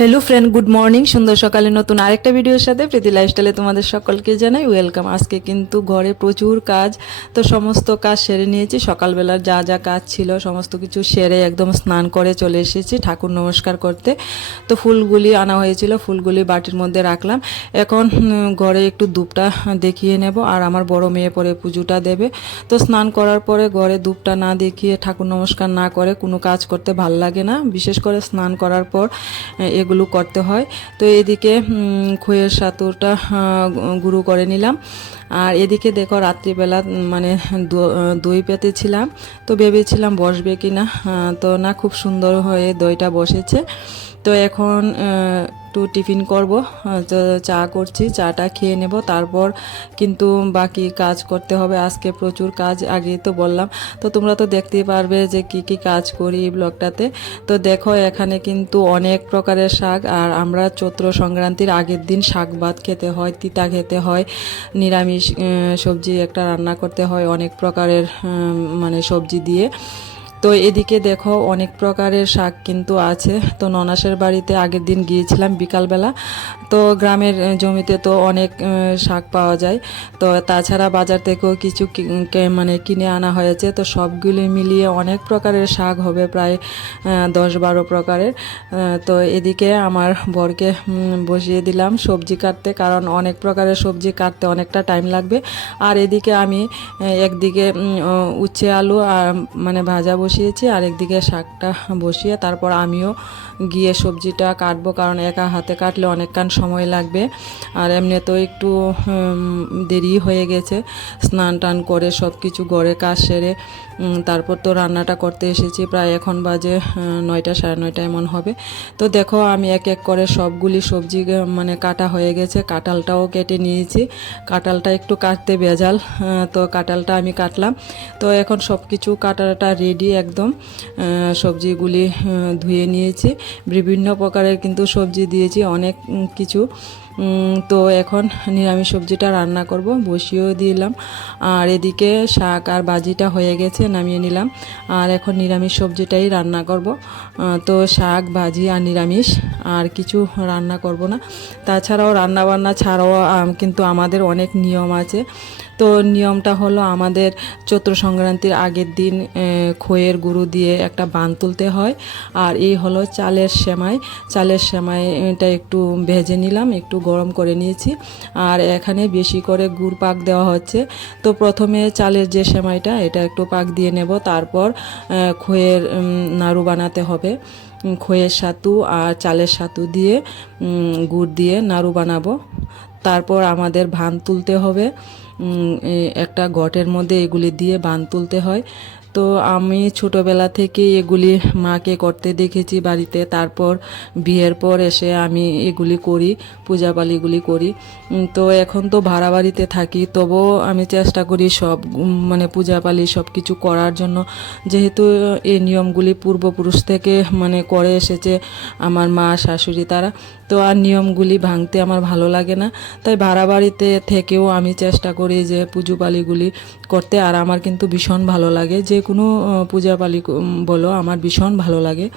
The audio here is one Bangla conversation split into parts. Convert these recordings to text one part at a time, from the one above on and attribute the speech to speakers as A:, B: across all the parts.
A: হ্যালো ফ্রেন্ড গুড মর্নিং সুন্দর সকালে নতুন আরেকটা ভিডিওর সাথে প্রীতি লাইফস্টাইলে তোমাদের সকলকে জানাই ওয়েলকাম আজকে কিন্তু ঘরে প্রচুর কাজ, তো সমস্ত কাজ সেরে নিয়েছি। সকালবেলার যা যা কাজ ছিল, সমস্ত কিছু সেরে একদম স্নান করে চলে এসেছি ঠাকুর নমস্কার করতে। তো ফুলগুলি আনা হয়েছিল, ফুলগুলি বাটির মধ্যে রাখলাম। এখন ঘরে একটু ধূপটা দেখিয়ে নেব, আর আমার বড় মেয়ে পরে পুজোটা দেবে। তো স্নান করার পরে ঘরে ধূপটা না দেখিয়ে ঠাকুর নমস্কার না করে কোনো কাজ করতে ভালো লাগে না। বিশেষ করে স্নান করার পর এগুলো করতে হয়। তো এদিকে খুয়ের সাঁতুরটা গুঁড়ো করে নিলাম। আর এদিকে দেখো রাত্রিবেলা মানে দই পেতে পেতেছিলাম তো ভেবেছিলাম বসবে কি না তো না, খুব সুন্দর হয়ে দইটা বসেছে। তো এখন একটু টিফিন করব তো চা করছি, চাটা খেয়ে নেব। তারপর কিন্তু বাকি কাজ করতে হবে। আজকে প্রচুর কাজ আগে তো বললাম। তো তোমরা তো দেখতেই পারবে যে কি কি কাজ করি এই ব্লগটাতে। তো দেখো, এখানে কিন্তু অনেক প্রকারের শাক। আর আমরা চৈত্র সংক্রান্তির আগের দিন শাক ভাত খেতে হয়, তিতা খেতে হয়, নিরামিষ সবজি একটা রান্না করতে হয় অনেক প্রকারের মানে সবজি দিয়ে। তো এদিকে দেখো অনেক প্রকারের শাক কিন্তু আছে। তো ননাসের বাড়িতে আগের দিন গিয়েছিলাম বিকালবেলা। তো গ্রামের জমিতে তো অনেক শাক পাওয়া যায়। তো তাছাড়া বাজার থেকেও কিছু মানে কিনে আনা হয়েছে। তো সবগুলি মিলিয়ে অনেক প্রকারের শাক হবে, প্রায় দশ বারো প্রকারের। তো এদিকে আমার বরকে বসিয়ে দিলাম সবজি কাটতে, কারণ অনেক প্রকারের সবজি কাটতে অনেকটা টাইম লাগবে। আর এদিকে আমি একদিকে উচ্ছে আলু আর মানে ভাজা বসিয়েছি আর একদিকে শাকটা বসিয়ে তারপর আমিও গিয়ে সবজিটা কাটবো, কারণ একা হাতে কাটলে অনেকক্ষণ সময় লাগবে। আর এমনি তো একটু দেরি হয়ে গেছে, স্নান টান করে সব কিছু ঘরে কাজ সেরে তারপর তো রান্নাটা করতে এসেছি, প্রায় এখন বাজে নয়টা, সাড়ে নয়টা এমন হবে। তো দেখো, আমি এক এক করে সবগুলি সবজি মানে কাটা হয়ে গেছে, কাঁঠালটাও কেটে নিয়েছি। কাঁঠালটা একটু কাটতে ভেজাল তো কাঁঠালটা আমি কাটলাম। তো এখন সব কিছু কাটাটা রেডি একদম সবজিগুলি ধুয়ে নিয়েছি। বিভিন্ন প্রকারের কিন্তু সবজি দিয়েছি, অনেক কিছু। তো এখন নিরামিষ সবজিটা রান্না করব, বসিয়েও দিলাম। আর এদিকে শাক আর বাজিটা হয়ে গেছে, নামিয়ে নিলাম। আর এখন নিরামিষ সবজিটাই রান্না করব। তো শাক, ভাজি আর নিরামিষ, আর কিছু রান্না করব না। তাছাড়াও রান্না বান্না ছাড়াও কিন্তু আমাদের অনেক নিয়ম আছে। তো নিয়মটা হলো আমাদের চৈত্র সংক্রান্তির আগের দিন আহ, খইয়ের গুঁড়ো দিয়ে একটা বান তুলতে হয়। আর এই হলো চালের সেমাই। চালের সেমাইটা একটু ভেজে নিলাম একটু গরম করে নিয়েছি। আর এখানে বেশি করে গুড় পাক দেওয়া হচ্ছে। তো প্রথমে চালের যে সেমাইটা এটা একটু পাক দিয়ে নেব। তারপর উম, নাড়ু বানাতে হবে। উম, খইয়ের সাতু আর চালের সাতু দিয়ে গুড় দিয়ে নাড়ু বানাবো। তারপর আমাদের ভান তুলতে হবে। একটা গটের মধ্যে এগুলি দিয়ে বান তুলতে হয়। তো আমি ছোটোবেলা থেকে এগুলি মাকে করতে দেখেছি বাড়িতে। তারপর বিয়ের পর এসে আমি এগুলি করি, পূজাপালিগুলি করি। তো এখন তো ভাড়া বাড়িতে থাকি, তবুও আমি চেষ্টা করি সব মানে পূজাপালি সব কিছু করার জন্য। যেহেতু এই নিয়মগুলি পূর্বপুরুষ থেকে মানে করে এসেছে আমার মা, শাশুড়ি, তারা, তো আর নিয়মগুলি ভাঙতে আমার ভালো লাগে না। তাই ভাড়া বাড়িতে থেকেও আমি চেষ্টা করি যে পুজো পালিগুলি করতে, আর আমার কিন্তু ভীষণ ভালো লাগে। যে কোনো আহ, পূজা পালি বলো আমার ভীষণ ভালো লাগে।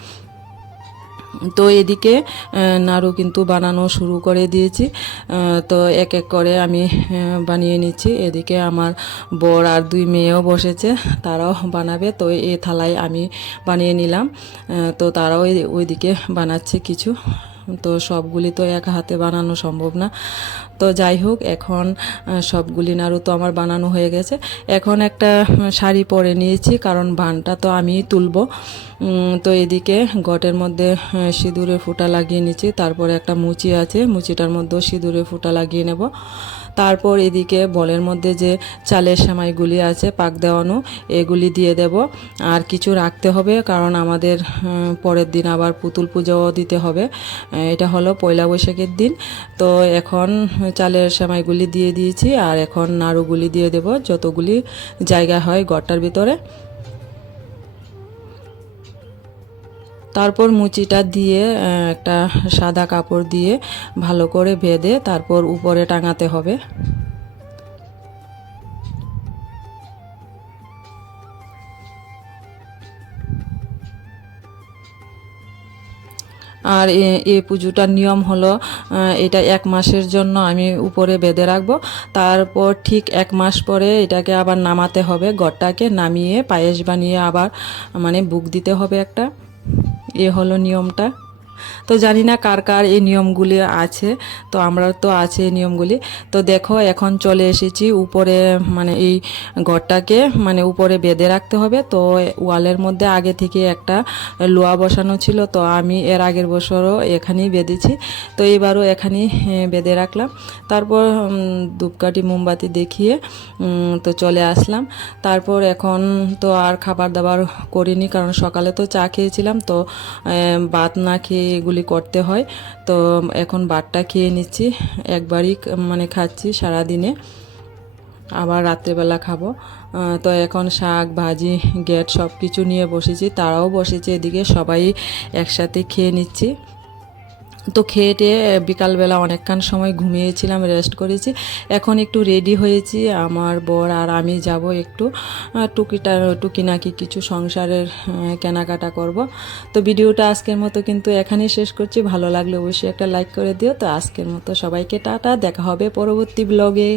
A: তো এদিকে নাড়ু কিন্তু বানানো শুরু করে দিয়েছি। তো এক এক করে আমি বানিয়ে নিচ্ছি। এদিকে আমার বর আর দুই মেয়েও বসেছে তারাও বানাবে। তো এই থালায় আমি বানিয়ে নিলাম। তো তারাও ওইদিকে বানাচ্ছে কিছু। তো সবগুলি তো এক হাতে বানানো সম্ভব না। তো যাই হোক, এখন সবগুলি নাড়ু তো আমার বানানো হয়ে গেছে। এখন একটা শাড়ি পরে নিয়েছি, কারণ বানটা তো আমিই তুলব। তো এদিকে গটের মধ্যে সিঁদুরে ফুটা লাগিয়ে নিচ্ছি। তারপরে একটা মুচি আছে, মুচিটার মধ্যেও সিঁদুরে ফুটা লাগিয়ে নেব। তারপর এদিকে বলের মধ্যে যে চালের সেমাইগুলি আছে, পাক দেওয়ানো, এগুলি দিয়ে দেব। আর কিছু রাখতে হবে, কারণ আমাদের পরের দিন আবার পুতুল পুজোও দিতে হবে। এটা হলো পয়লা বৈশাখের দিন। তো এখন চালের সেমাইগুলি দিয়ে দিয়েছি, আর এখন নাড়ুগুলি দিয়ে দেব। যতগুলি জায়গা হয় গড়টার ভিতরে। তারপর মুচিটা দিয়ে একটা সাদা কাপড় দিয়ে ভালো করে বেঁধে তারপর উপরে টাঙাতে হবে। আর এ- পুজোটার নিয়ম হলো এটা এক মাসের জন্য আমি উপরে বেঁধে রাখব। তারপর ঠিক এক মাস পরে এটাকে আবার নামাতে হবে গড়টাকে নামিয়ে পায়েস বানিয়ে আবার মানে বুক দিতে হবে একটা। এ হলো নিয়মটা। তো জানি না কার কার এই নিয়মগুলি আছে, তো আমরা তো আছে এই নিয়মগুলি। তো দেখো, এখন চলে এসেছি উপরে মানে এই ঘরটাকে মানে উপরে বেঁধে রাখতে হবে। তো ওয়ালের মধ্যে আগে থেকে একটা লোয়া বসানো ছিল, তো আমি এর আগের বছরও এখানেই বেঁধেছি। তো এবারও এখানেই বেঁধে রাখলাম। তারপর ধূপকাঠি, মোমবাতি দেখিয়ে তো চলে আসলাম। তারপর এখন তো আর খাবার দাবার করিনি, কারণ সকালে তো চা খেয়েছিলাম, তো ভাত না খেয়ে এগুলি করতে হয়। তো এখন বাটটা খেয়ে নিচ্ছি, একবারই মানে খাচ্ছি সারাদিনে। আবার রাত্রেবেলা খাব। তো এখন শাক, ভাজি গ্যাট সব কিছু নিয়ে বসেছি, তারাও বসেছে এদিকে, সবাই একসাথে খেয়ে নিচ্ছি। তো খেয়ে টেয়ে বিকালবেলা অনেকক্ষণ সময় ঘুমিয়েছিলাম রেস্ট করেছি। এখন একটু রেডি হয়েছি, আমার বর আর আমি যাব একটু টুকিটা টুকি নাকি কিছু সংসারের কেনাকাটা করব। তো ভিডিওটা আজকের মতো কিন্তু এখানেই শেষ করছি। ভালো লাগলে অবশ্যই একটা লাইক করে দিও। তো আজকের মতো সবাইকে টাটা, দেখা হবে পরবর্তী ব্লগে